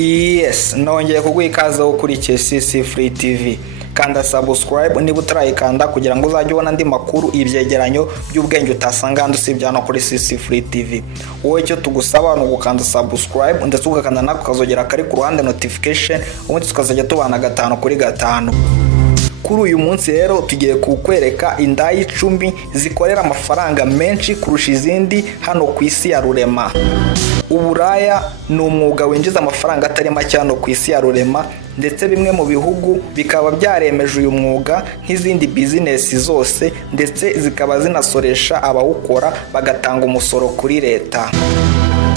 Yes, nongeye kuguha ikaze wo kuri CC Free TV. Kanda subscribe niba utarayikanda kugira ngo uzajye ubona andi makuru ibyegeranyo by'ubwenge utasanga handi usibye hano kuri CC Free TV. Wowe cyo tugusaba no gukanda subscribe ndetse ugakanda nako kazogera kari ku ruhande notification ubundi tukazajya tubana 5 kuri 5. Kuri uyu munsi rero tugiye kukwereka indaya 10 zikorera amafaranga menshi kurusha izindi hano ku isi ya rurema. Uburaya ni umwuga winjiza amafaranga atari make hano ku isi ya rurema, ndetse bimwe mu bihugu bikaba byaremeje uyu mwuga nk'izindi business zose, ndetse zikaba zinasoresha abawukora bagatanga umusoro kuri leta.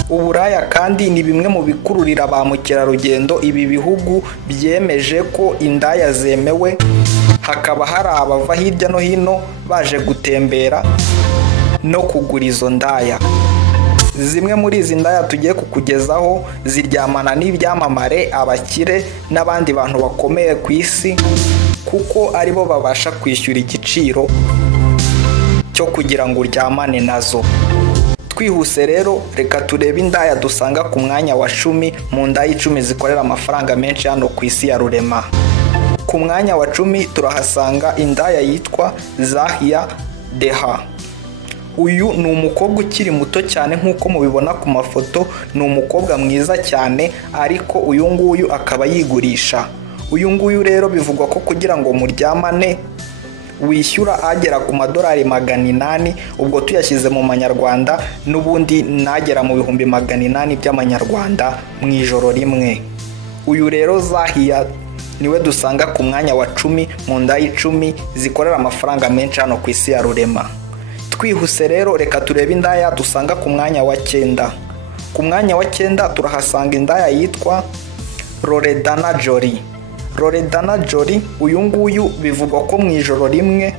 Uburaya kandi ni bimwe mu bikururira ba mukerarugendo ibi bihugu byemeje ko indaya zemewe, hakaba hari abava hirya no hino baje gutembera no kugura izo ndaya. Zimwe muri izi ndaya tugiye kukugezaho ziryamana n'ibyamamare, abakire n'abandi bantu bakomeye ku isi, kuko aribo babasha kwishyura igiciro cyo kugira ngo uryamane nazo. Twihuse rero reka turebe indaya dusanga ku mwanya wa 10 mu ndaya 10 zikorera amafaranga menshi hano ku isi ya rurema. Ku mwanya wa 10 turahasanga indaya yitwa Zahia Deha. Uyu ni umukobwa ukiri muto cyane nk'uko mubibona ku mafoto, ni umukobwa mwiza cyane, ariko uyu nguyu akaba yigurisha. Uyu nguyu rero bivugwa ko kugira ngo muryamane wishyura agera ku madolari 800, ubwo tuyashyize mu manyarwanda n'ubundi nagera mu bihumbi 800 by'amanyarwanda mu ijoro rimwe. Uyu rero Zahia niwe dusanga ku mwanya wa 10 mu ndaya 10 zikorera amafaranga menshi hano ku isi ya rurema. Twihuse rero reka turebe indaya dusanga ku mwanya wa 9. Ku mwanya wa 9 turahasanga indaya yitwa Loredana Jolie. Loredana Jolie uyu nguyu bivugwa ko mu ijoro rimwe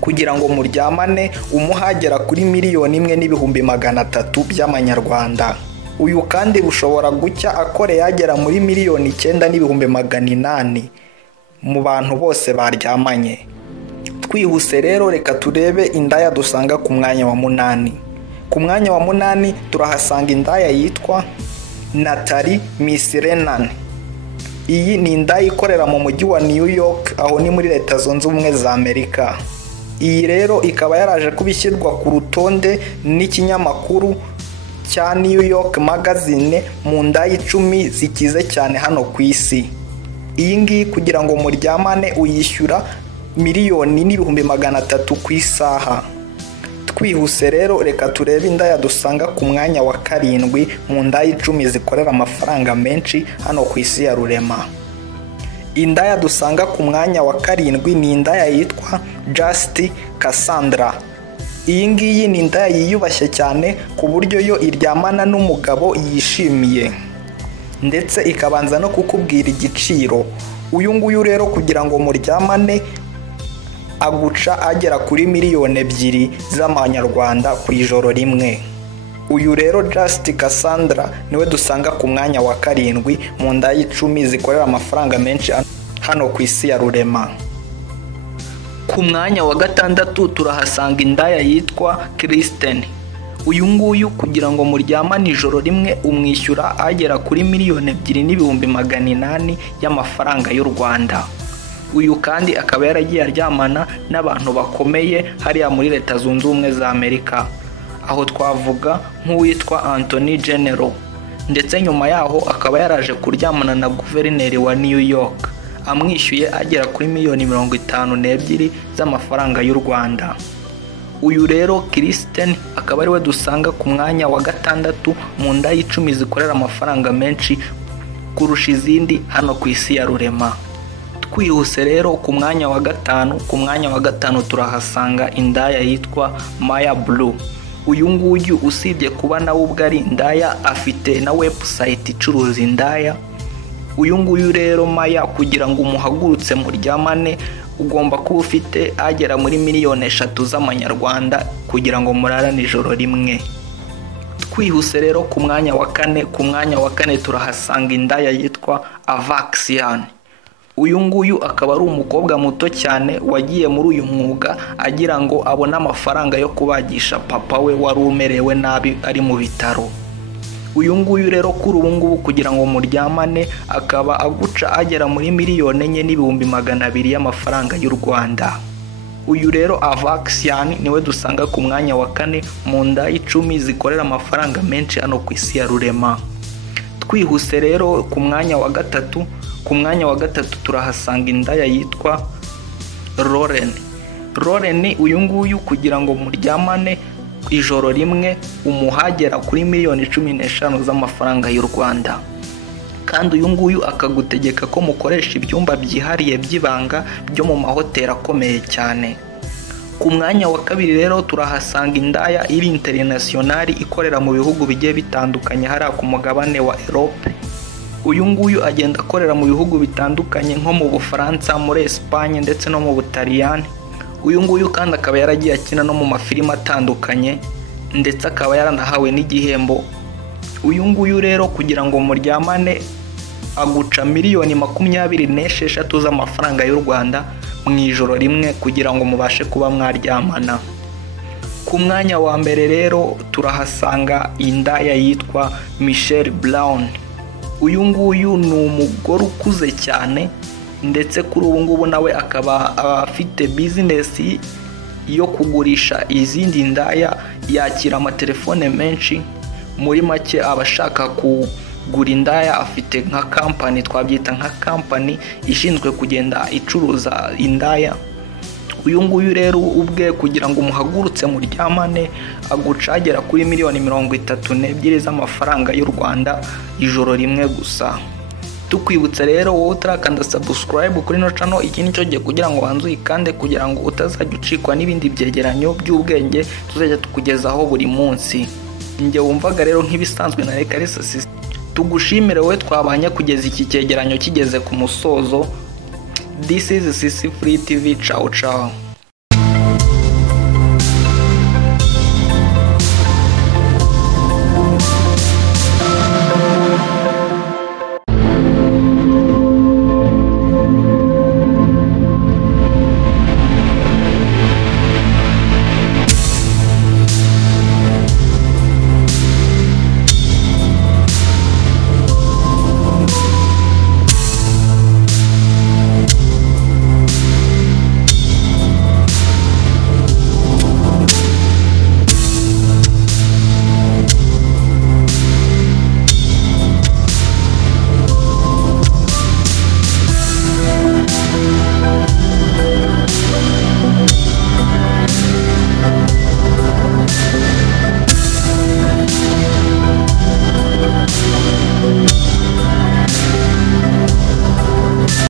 kugira ngo muryamane umuhagera kuri 1,300,000 by'amanyarwanda. Uyu kandi bushobora gucya akore yagera muri 9,800,000 mu bantu bose baryamanye. Twihuse rero reka turebe indaya dusanga ku mwanya wa 8. Ku mwanya wa 8 turahasanga indaya yitwa Natalie Misrenan. Iyi ni indaya ikorera mu mujyi wa New York, aho ni muri Leta Zunze Ubumwe za Amerika. Iyi rero ikaba yaraje kubishyirwa ku rutonde n'ikinyamakuru cya New York Magazine mu ndaya 10 zikize cyane hano ku isi. Iyi ngiyi kugira ngo muryamane uyishyura 1,300,000 ku isaha. Twihuse rero reka turebe indaya dusanga ku mwanya wa 7 mu ndaya 10 zikorera amafaranga menshi hano ku isi ya rurema. Indaya dusanga ku mwanya wa 7 ni indaya yitwa Just Cassandra. Iyi ngiyi ni indaya yiyubashye cyane ku buryo yo iryamana n'umugabo yishimiye, ndetse ikabanza no kukubwira igiciro. Uyu nguyu rero kugira ngo muryamane aguca agera kuri 2,000,000 z'amanyarwanda ku ijoro rimwe. Uyu rero Just Cassandra niwe dusanga ku mwanya wa 7 mu ndaya 10 zikorera amafaranga menshi hano ku isi ya rurema. Ku mwanya wa 6 turahasanga indaya yitwa Kristen. Uyu nguyu kugira ngo muryamane ijoro rimwe umwishyura agera kuri 2,200,000 y'amafaranga y'u Rwanda. Uyu kandi akaba yaragiye aryamana n'abantu bakomeye hariya muri Leta Zunze Ubumwe za Amerika, aho twavuga nk'uwitwa Anthony General, ndetse nyuma yaho akaba yaraje kuryamana na guverineri wa New York amwishyuye agera kuri 52,000,000 z'amafaranga y'u Rwanda. Uyu rero Kristen akaba ariwe dusanga ku mwanya wa 6 mu ndaya 10 zikorera amafaranga menshi kurusha izindi hano ku isi ya rurema. Twihuse rero ku mwanya wa 5, ku mwanya wa 5 turahasanga indaya yitwa Maya Blue. Uyu nguyu usibye kuba nawe ubwo ari indaya afite na website icuruza indaya. Uyu nguyu rero Maya kugira ngo umuhagurutse muryamane ugomba kuba ufite agera muri 3,000,000 z'amanyarwanda kugira ngo murarane ijoro rimwe. Twihuse rero ku mwanya wa 4, ku mwanya wa 4 turahasanga indaya yitwa Avaxian. Uyu nguyu akaba ari umukobwa muto cyane wagiye muri uyu mwuga agira ngo abone amafaranga yo kubagisha papa we wari umerewe nabi ari mu bitaro. uyu nguyu rero kuri ubu ngubu kugira ngo muryamane akaba aguca agera muri miliyoni 4,200,000 y'amafaranga y'u Rwanda. Uyu rero Avaxian niwe dusanga ku mwanya wa 4 mu nda 10 zikorera amafaranga menshi hano ku isi ya rurema. Twihuse rero ku mwanya wa gatatu turahasanga indaya yitwa Lauren. Uyu nguyu kugira ngo muryamane ijoro rimwe umuhagera kuri miliyoni 15 z'amafaranga y'u Rwanda, kandi uyu nguyu akagutegeka ko mukoresha ibyumba byihariye by'ibanga byo mu mahoteli akomeye cyane. Ku mwanya wa 2 rero turahasanga indaya iri international ikorera mu bihugu bigiye bitandukanye hariya ku mugabane wa Europe. Uyu nguyu agenda akorera mu bihugu bitandukanye nko mu Bufaransa, muri Espagne ndetse no mu Butaliyani. Uyu nguyu kandi akaba yaragiye akina no mu mafilime atandukanye ndetse akaba yaranahawe n'igihembo. Uyu nguyu rero kugira ngo muryamane aguca miliyoni 26 z'amafaranga y'u Rwanda mu ijoro rimwe kugira ngo mubashe kuba mwaryamana. Ku mwanya wa mbere rero turahasanga indaya yitwa Michelle Brown. Uyu nguyu ni umugore ukuze cyane ndetse kuri ubu ngubu nawe akaba afite business yo kugurisha izindi ndaya, yakira amatelefone menshi. Muri make abashaka kugura indaya afite nka company, twabyita nka company ishinzwe kugenda icuruza indaya. Uyu nguyu rero ubwe kugira ngo muhagurutse muryamane agucagera kuri miliyoni 32 z'amafaranga y'u Rwanda ijoro rimwe gusa. Tukwibutsa rero wowe utarakanda subscribe kuri no channel, iki nicyo gihe kugira ngo wanze uyikande kugira ngo utazajya ucikwa n'ibindi byegeranyo by'ubwenge tuzajya tukugezaho buri munsi. Njye wumvaga rero nk'ibisanzwe na Kalisa System. Tugushimire wowe twabanye kugeza iki cyegeranyo kigeze ku musozo. This is CC Free TV. Ciao ciao.